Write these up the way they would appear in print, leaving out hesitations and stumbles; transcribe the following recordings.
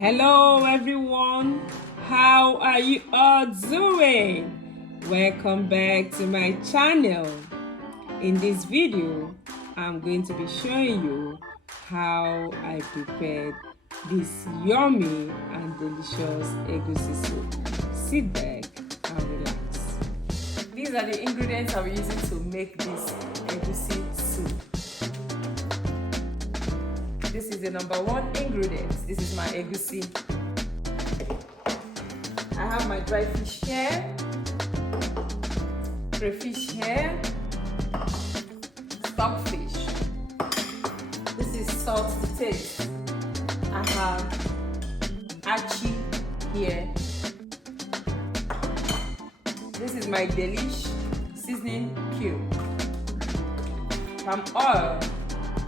Hello everyone, how are you all doing? Welcome back to my channel. In this video, I'm going to be showing you how I prepared this yummy and delicious egusi soup. Sit back and relax. These are the ingredients I'll be using to make this egusi soup. This is the number one ingredient. This is my egusi. I have my dry fish here, crayfish here, stockfish. This is salt to taste. I have Achi here. This is my Delish seasoning cube. Palm oil,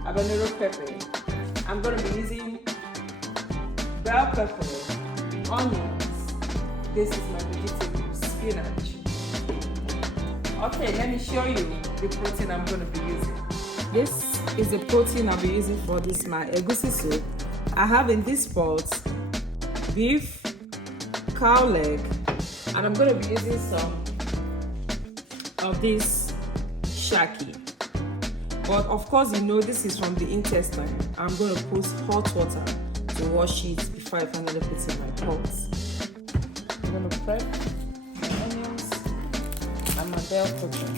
Habanero pepper. I'm going to be using bell pepper, onions. This is my vegetable, spinach. Okay, let me show you the protein I'm going to be using. This is the protein I'll be using for this my egusi soup. I have in this pot beef, cow leg, and I'm going to be using some of this shaki. But of course, you know this is from the intestine. I'm going to put hot water to wash it before I finally put it in my pot. I'm going to prep my onions and my bell pepper.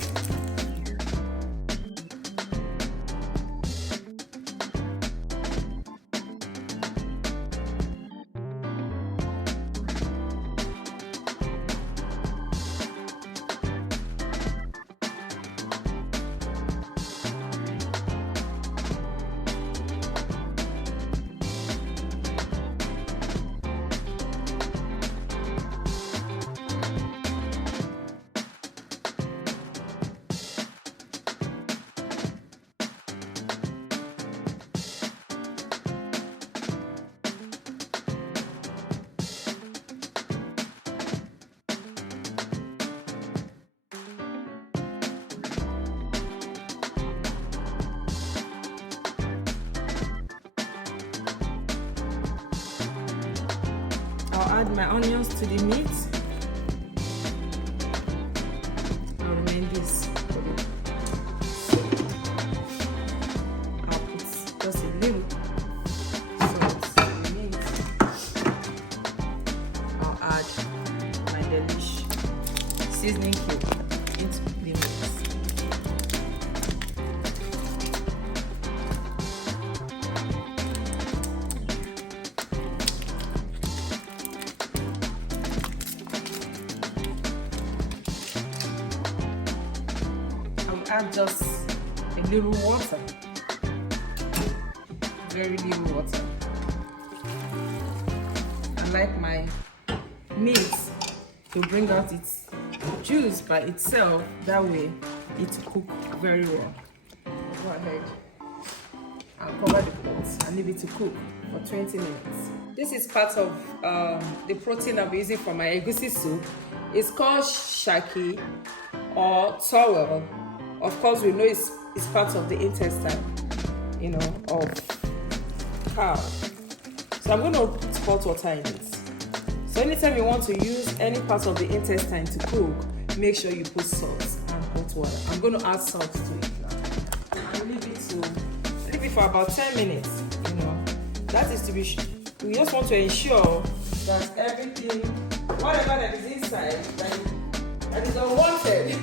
I'll add my onions to the meat. I'll remain this. I'll put just a little salt to the meat. I'll add my Delish seasoning cube into the meat. Add just a little water, very little water. I like my meat to bring out its juice by itself, that way it will cook very well. Go ahead and cover the pot and leave it to cook for 20 minutes. This is part of the protein I'll be using for my egusi soup. It's called shaki or towel. Of course, we know it's part of the intestine, you know, of cow. So I'm going to put hot water in it. So anytime you want to use any part of the intestine to cook, make sure you put salt and hot water. I'm going to add salt to it now. And leave it for about 10 minutes, you know. That is to be, we just want to ensure that everything, whatever that is inside, that is unwanted,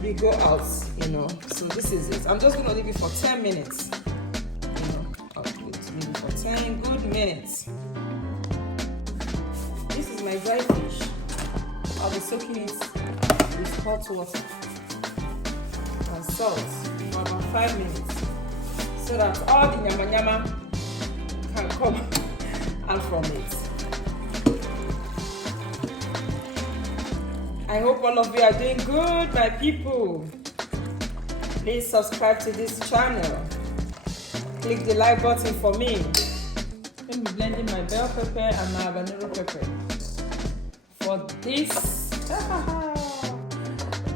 we go out, you know. So this is it. I'm just going to leave it for 10 minutes. You know, I'll leave it for 10 good minutes. This is my dry fish. I'll be soaking it with hot water and salt for about 5 minutes, so that all the nyama nyama can come out from it. I hope all of you are doing good, my people. Please subscribe to this channel. Click the like button for me. I'm blending my bell pepper and my habanero pepper. For this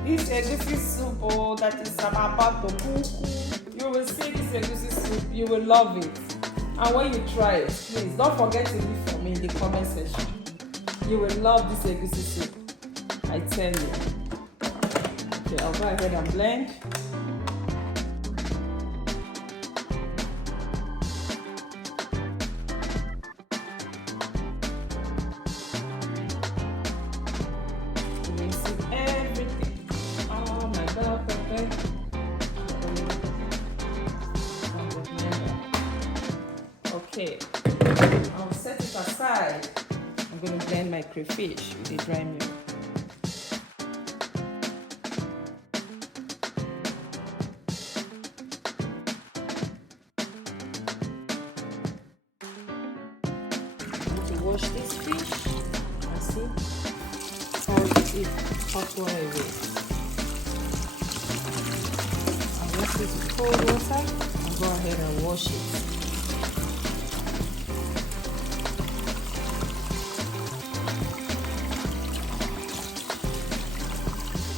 egusi soup that is I'm about to cook, you will see this egusi soup, you will love it. And when you try it, please don't forget to leave for me in the comment section. You will love this egusi soup, I tell you. Okay, I'll go ahead and blend. Everything. Oh my God, perfect. Okay, I'll set it aside. I'm going to blend my crayfish with the dry milk. I'm going to wash this fish and see how it is hot water away. I'll wash it with cold water and go ahead and wash it.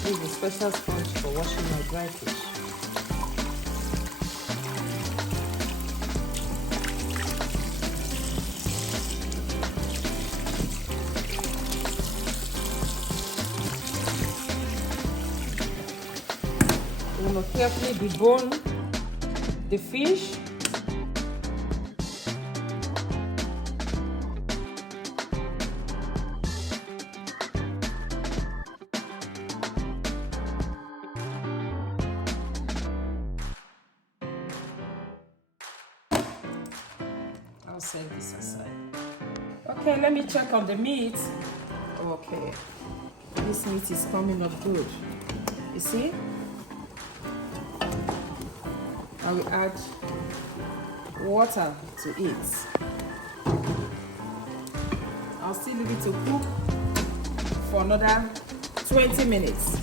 Use a special sponge for washing my dry fish. We're going to carefully debone the fish. I'll set this aside. Okay, let me check on the meat. Okay, this meat is coming up good. You see? I will add water to it. I'll still leave it to cook for another 20 minutes.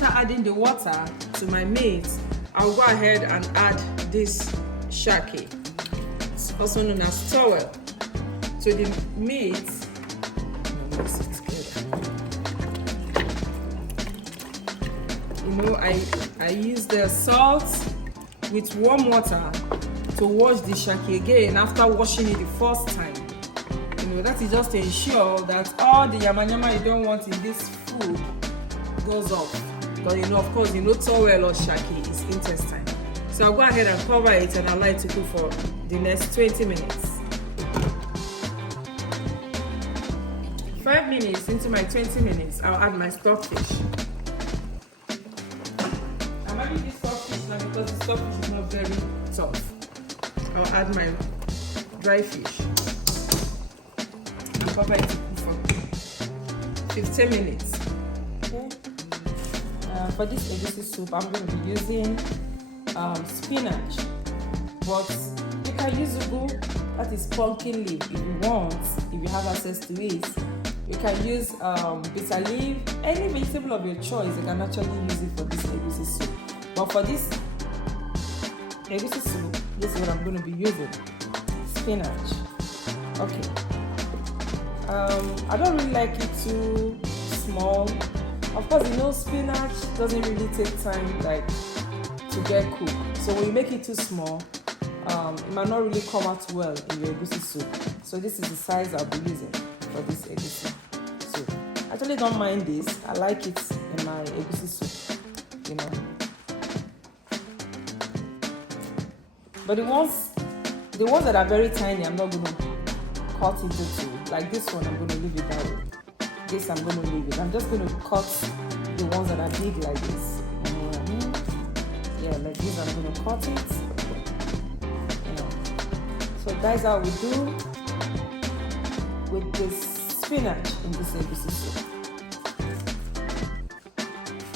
Adding the water to my meat, I'll go ahead and add this shaki, it's also known as towel, to the meat. You know, I use the salt with warm water to wash the shaki again after washing it the first time. You know, that is just to ensure that all the yama you don't want in this food goes off. Because you know, of course, you know, towel or shaki is intestine. So I'll go ahead and cover it and allow it to cook for the next 20 minutes. 5 minutes into my 20 minutes, I'll add my stockfish. I'm adding this stockfish now because the stockfish is not very tough. I'll add my dry fish and cover it to cook for 15 minutes. Okay. For this egusi soup, I'm going to be using spinach, but you can use ugu, that is pumpkin leaf, if you want, if you have access to it. You can use bitter leaf, any vegetable of your choice. You can actually use it for this egusi soup. But for this egusi soup, this is what I'm going to be using: spinach. Okay. I don't really like it too small. Of course, you know, spinach doesn't really take time like to get cooked. So when you make it too small, it might not really come out well in your egusi soup. So this is the size I'll be using for this egusi soup. I actually don't mind this. I like it in my egusi soup, you know. But the ones that are very tiny, I'm not going to cut into two. Like this one, I'm going to leave it that way. This I'm going to leave it. I'm just going to cut the ones that are big like this. You know what I mean? Yeah, like this I'm going to cut it. Yeah. So that's how we do with this spinach in this egusi soup.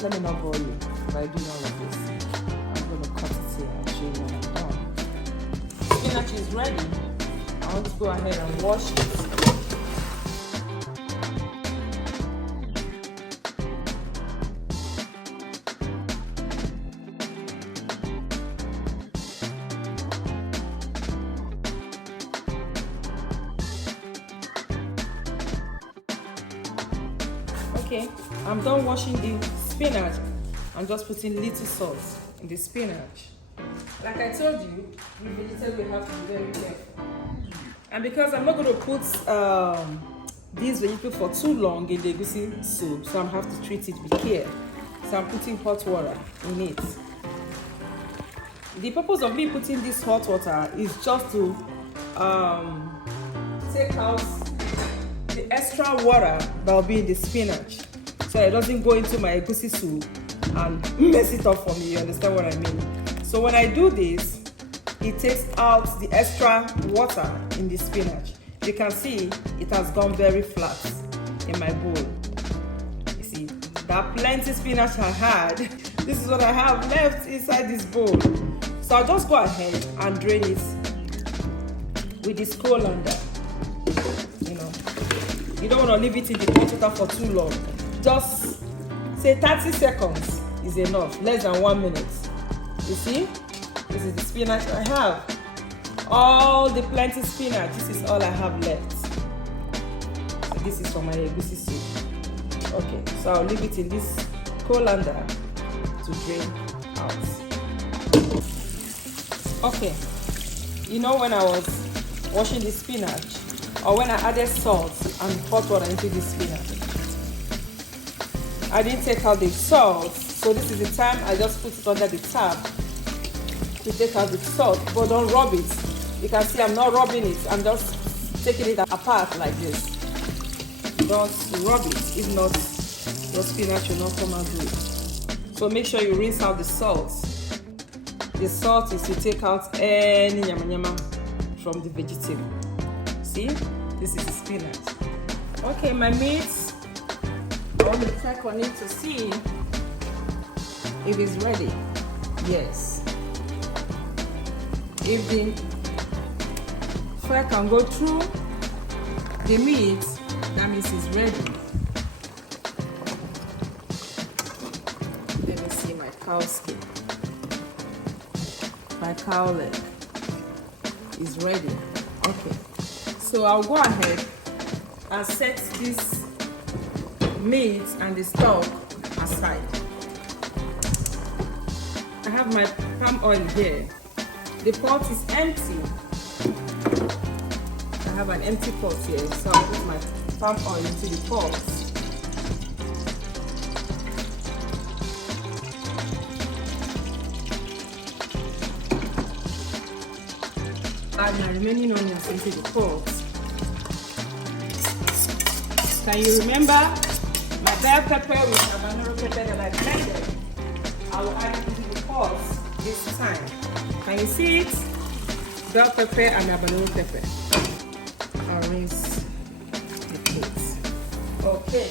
Let me not bore you by doing all of this. I'm going to cut it here and show you when I'm done. Spinach is ready. I want to go ahead and wash it. Okay, I'm done washing the spinach. I'm just putting little salt in the spinach. Like I told you, with vegetable, we have to be very careful. And because I'm not going to put these vegetables for too long in the egusi soup, so I have to treat it with care. So I'm putting hot water in it. The purpose of me putting this hot water is just to take out the extra water that will be in the spinach, so it doesn't go into my egusi soup and mess it up for me. You understand what I mean? So when I do this, it takes out the extra water in the spinach. You can see it has gone very flat in my bowl. You see, that plenty spinach I had, this is what I have left inside this bowl. So I'll just go ahead and drain it with this colander. You know, you don't want to leave it in the hot water for too long. Just say 30 seconds is enough, less than 1 minute. You see, this is the spinach I have. All the plenty spinach, this is all I have left. So this is for my egusi soup. Okay, so I'll leave it in this colander to drain out. Okay, you know, when I was washing the spinach, or when I added salt and hot water into the spinach, I didn't take out the salt, so this is the time I just put it under the tap to take out the salt, but don't rub it. You can see I'm not rubbing it, I'm just taking it apart like this. Don't rub it, if not, your spinach will not come out good. So make sure you rinse out the salt. The salt is to take out any yama from the vegetable. See, this is the spinach. Okay, my meat, I want to check on it to see if it's ready. Yes. If the fat can go through the meat, that means it's ready. Let me see my cow skin. My cow leg is ready. Okay, so I'll go ahead and set this meat and the stock aside. I have my palm oil here. The pot is empty. I have an empty pot here, so I'll put my palm oil into the pot. Add my remaining onions into the pot. Can you remember my bell pepper with Habanero pepper that I blended? I will add it into the pot this time. Can you see it? Bell pepper and Habanero pepper. I'll rinse the plate. Okay.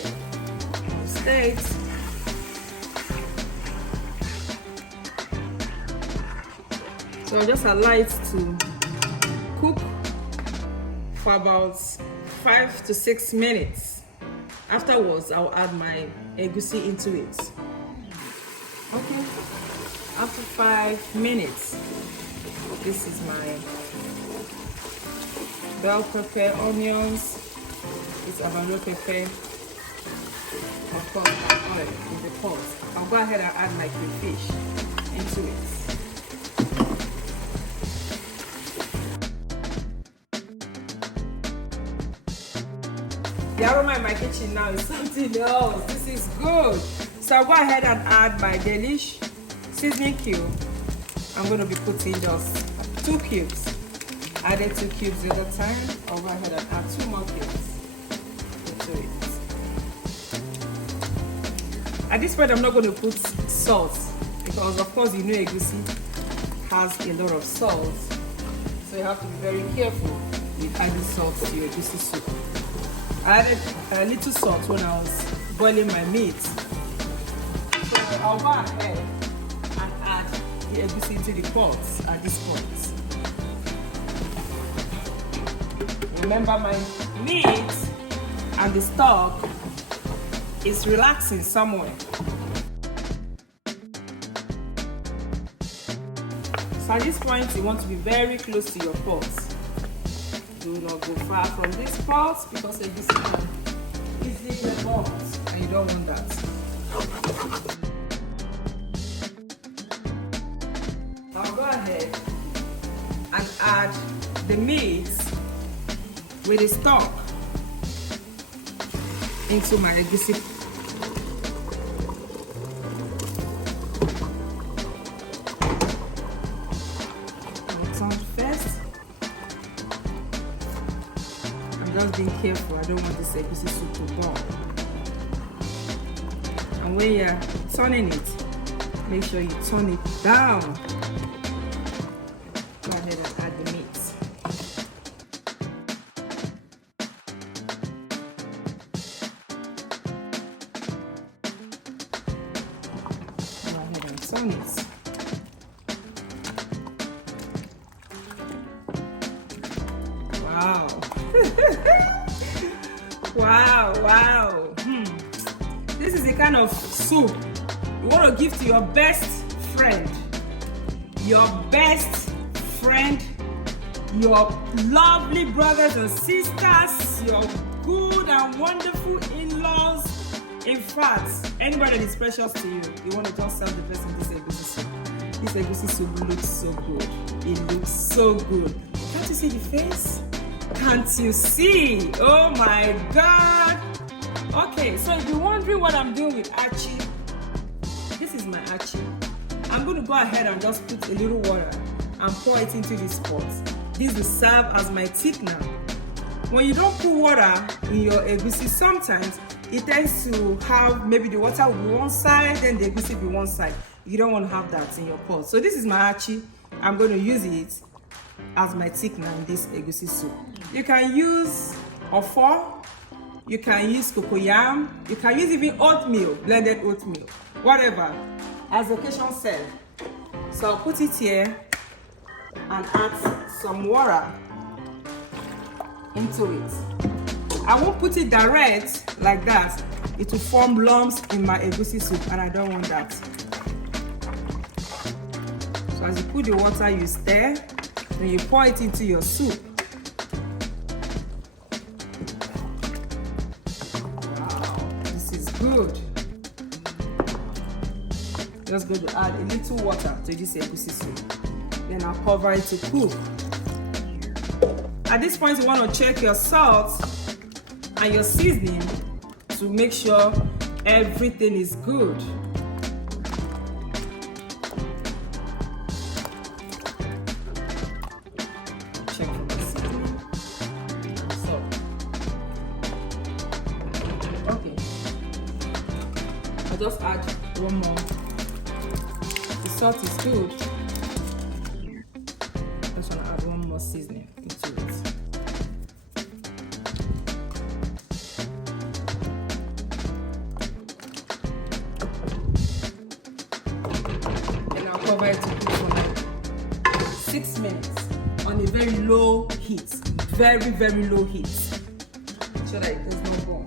State. So I'll just allow it to cook for about 5 to 6 minutes. Afterwards, I'll add my egusi into it. Okay. After 5 minutes, this is my bell pepper, onions, it's Habanero pepper, of course my oil in the pot. I'll go ahead and add my crayfish into it. The aroma in my kitchen now is something else. This is good. So I'll go ahead and add my Delish seasoning cube. I'm going to be putting just 2 cubes. I added 2 cubes the other time. I'll go ahead and add 2 more cubes into it. At this point, I'm not going to put salt because, of course, you know egusi has a lot of salt. So you have to be very careful with adding salt to your egusi soup. I added a little salt when I was boiling my meat. So I'll go ahead and add the egusi into the pot at this point. Remember, my meat and the stock is relaxing somewhere. So at this point, you want to be very close to your pot. Do not go far from this pot because egusi can easily get burnt. and you don't want that. I'll go ahead and add the meat with the stock into my egusi. First, I'm just being careful. I don't want this egusi soup to burn. And when you're turning it, make sure you turn it down. Go ahead and add the meat. Go ahead and turn it. Wow. Wow. This is the kind of soup you want to give to your best friend. Your lovely brothers and sisters, your good and wonderful in-laws. In fact, anybody that is precious to you, you want to just serve the person this egusi soup. This egusi soup looks so good. It looks so good. Can't you see the face? Can't you see? Oh my God. Okay, so if you're wondering what I'm doing with Achi, this is my Achi. I'm going to go ahead and just put a little water and pour it into this pot. This will serve as my thickener. When you don't put water in your egusi, sometimes it tends to have maybe the water will be one side, then the egusi will be one side. You don't want to have that in your pot. So this is my Achi. I'm going to use it as my thickener in this egusi soup. You can use ofo, you can use cocoyam, you can use even oatmeal, blended oatmeal, whatever, as the occasion said. So I'll put it here and add some water into it. I won't put it direct like that. It will form lumps in my egusi soup and I don't want that. So as you put the water, you stir, then you pour it into your soup. Wow, this is good. Just going to add a little water to this egusi soup. Then I'll cover it to cook. At this point, you want to check your salt and your seasoning to make sure everything is good. Check for the seasoning. So, okay. I'll just add one more. The salt is good. Just want to add one more seasoning into it. And I'll cover it to cook for 6 minutes on a very low heat. Very, very low heat. So that it does not burn.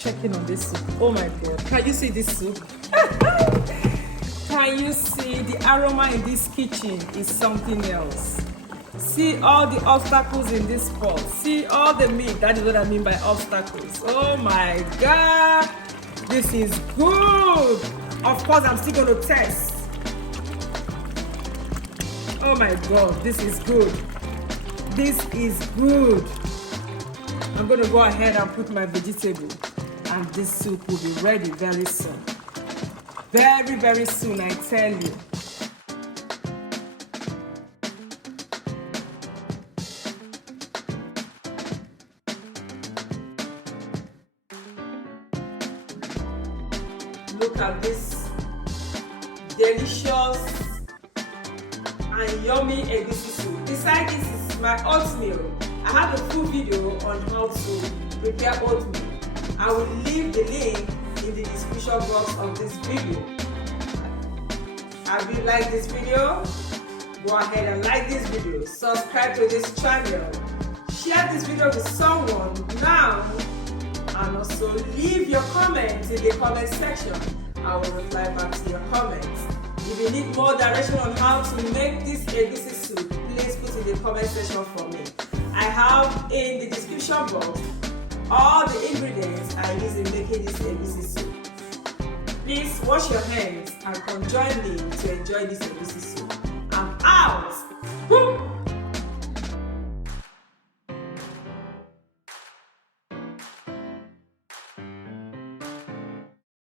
Checking on this soup. Oh my God. Can you see this soup? Can you see the aroma in this kitchen is something else? See all the obstacles in this pot. See all the meat. That is what I mean by obstacles. Oh my God. This is good. Of course, I'm still going to test. Oh my God. This is good. This is good. I'm going to go ahead and put my vegetable. And this soup will be ready very soon. Very, very soon, I tell you. Look at this delicious and yummy egusi soup. Beside this is my oatmeal. I have a full video on how to prepare oatmeal. I will leave the link in the description box of this video. Have you liked this video? Go ahead and like this video. Subscribe to this channel. Share this video with someone now. And also leave your comments in the comment section. I will reply back to your comments. If you need more direction on how to make this egusi soup, please put in the comment section for me. I have in the description box All the ingredients I use in making this egusi soup. Please wash your hands and come join me to enjoy this egusi soup. I'm out!